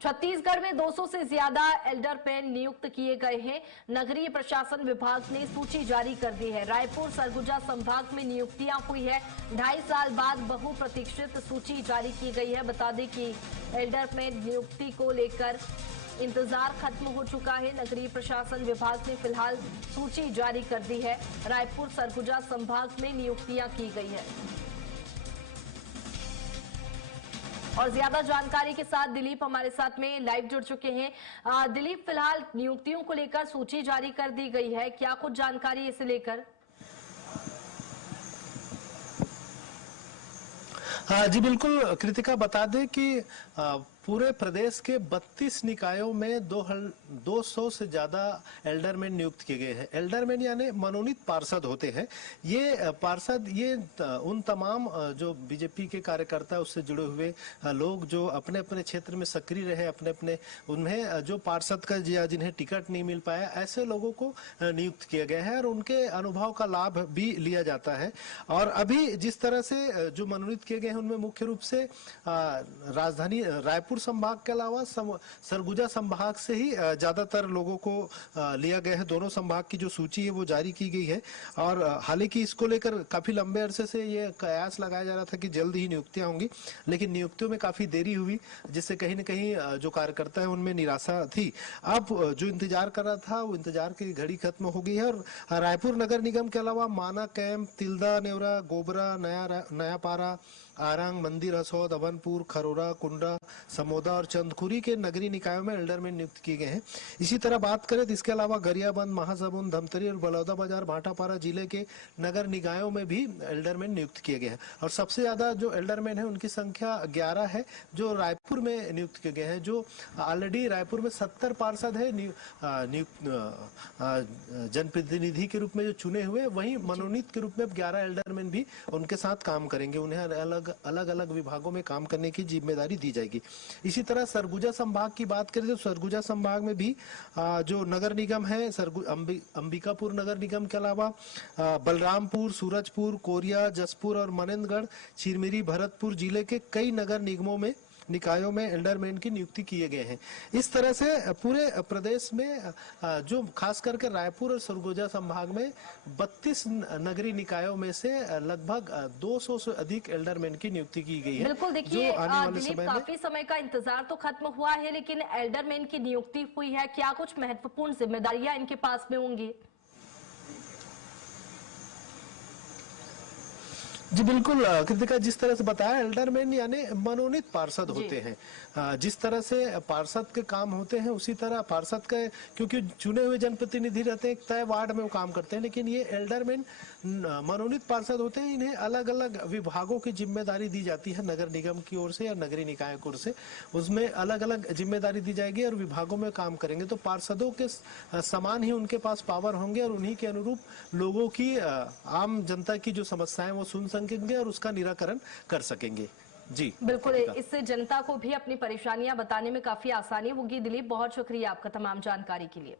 छत्तीसगढ़ में 200 से ज्यादा एल्डरमैन नियुक्त किए गए हैं। नगरीय प्रशासन विभाग ने सूची जारी कर दी है। रायपुर सरगुजा संभाग में नियुक्तियां हुई है। 2.5 साल बाद बहुप्रतीक्षित सूची जारी की गई है। बता दें कि एल्डरमैन नियुक्ति को लेकर इंतजार खत्म हो चुका है। नगरीय प्रशासन विभाग ने फिलहाल सूची जारी कर दी है। रायपुर सरगुजा संभाग में नियुक्तियां की गई है। और ज्यादा जानकारी के साथ दिलीप हमारे साथ में लाइव जुड़ चुके हैं। दिलीप, फिलहाल नियुक्तियों को लेकर सूची जारी कर दी गई है, क्या कुछ जानकारी इसे लेकर? हाँ जी, बिल्कुल कृतिका, बता दें कि पूरे प्रदेश के 32 निकायों में 200 से ज्यादा एल्डरमैन नियुक्त किए गए हैं। एल्डरमैन यानी मनोनीत पार्षद होते हैं। ये पार्षद उन तमाम जो बीजेपी के कार्यकर्ता उससे जुड़े हुए लोग जो अपने अपने क्षेत्र में सक्रिय रहे, अपने अपने उन्हें जो पार्षद का जिन्हें टिकट नहीं मिल पाया, ऐसे लोगों को नियुक्त किया गया है और उनके अनुभव का लाभ भी लिया जाता है। और अभी जिस तरह से जो मनोनीत किए गए हैं उनमें मुख्य रूप से राजधानी रायपुर संभाग के अलावा सरगुजा संभाग से ही ज्यादातर लोगों को लिया गया है। दोनों संभाग की जो सूची है वो जारी की गई है और हालांकि इसको लेकर काफी लंबे अरसे से ये कयास लगाया जा रहा था कि जल्द ही नियुक्तियां होंगी, लेकिन नियुक्तियों में काफी देरी हुई, जिससे कहीं न कहीं जो कार्यकर्ता है उनमें निराशा थी। अब जो इंतजार कर रहा था वो इंतजार की घड़ी खत्म हो गई है और रायपुर नगर निगम के अलावा माना कैंप, तिल्दा, नेवरा, गोबरा, नयापारा, आरंग, मंदिर, हसौद, अभनपुर, खरोरा, कुंडा, समोदा और चंदखुरी के नगरीय निकायों में एल्डरमैन नियुक्त किए गए हैं। इसी तरह बात करें तो इसके अलावा गरियाबंद, महासमुंद, धमतरी और बलौदाबाजार, भाटापारा जिले के नगर निकायों में भी एल्डरमैन नियुक्त किए गए हैं। और सबसे ज्यादा जो एल्डरमैन है उनकी संख्या 11 है जो रायपुर में नियुक्त किए गए हैं। जो ऑलरेडी रायपुर में 70 पार्षद है जनप्रतिनिधि के रूप में जो चुने हुए, वहीं मनोनीत के रूप में 11 एल्डरमैन भी उनके साथ काम करेंगे। उन्हें अलग अलग विभागों में काम करने की जिम्मेदारी दी जाएगी। इसी तरह सरगुजा संभाग की बात करें तो सरगुजा संभाग में भी जो नगर निगम है, अंबिकापुर नगर निगम के अलावा बलरामपुर, सूरजपुर, कोरिया, जसपुर और मनेंद्रगढ़, चिरमिरी, भरतपुर जिले के कई नगर निकायों में एल्डरमैन की नियुक्ति किए गए हैं। इस तरह से पूरे प्रदेश में जो खास करके रायपुर और सरगुजा संभाग में 32 नगरीय निकायों में से लगभग 200 से अधिक एल्डरमैन की नियुक्ति की गई है। बिल्कुल, देखिए काफी समय का इंतजार तो खत्म हुआ है, लेकिन एल्डरमैन की नियुक्ति हुई है, क्या कुछ महत्वपूर्ण जिम्मेदारियां इनके पास में होंगी? जी बिल्कुल कृतिका, जिस तरह से बताया, एल्डरमैन यानी मनोनीत पार्षद होते हैं। जिस तरह से पार्षद के काम होते हैं उसी तरह पार्षद के, क्योंकि चुने हुए जनप्रतिनिधि रहते हैं, एक तय वार्ड में वो काम करते हैं, लेकिन ये एल्डरमैन मनोनीत पार्षद होते हैं। इन्हें अलग अलग विभागों की जिम्मेदारी दी जाती है नगर निगम की ओर से या नगरीय निकाय की ओर से। उसमें अलग अलग जिम्मेदारी दी जाएगी और विभागों में काम करेंगे। तो पार्षदों के समान ही उनके पास पावर होंगे और उन्हीं के अनुरूप लोगों की, आम जनता की जो समस्याएं वो सुन सकेंगे और उसका निराकरण कर सकेंगे। जी बिल्कुल, इससे जनता को भी अपनी परेशानियां बताने में काफी आसानी होगी। दिलीप, बहुत शुक्रिया आपका तमाम जानकारी के लिए।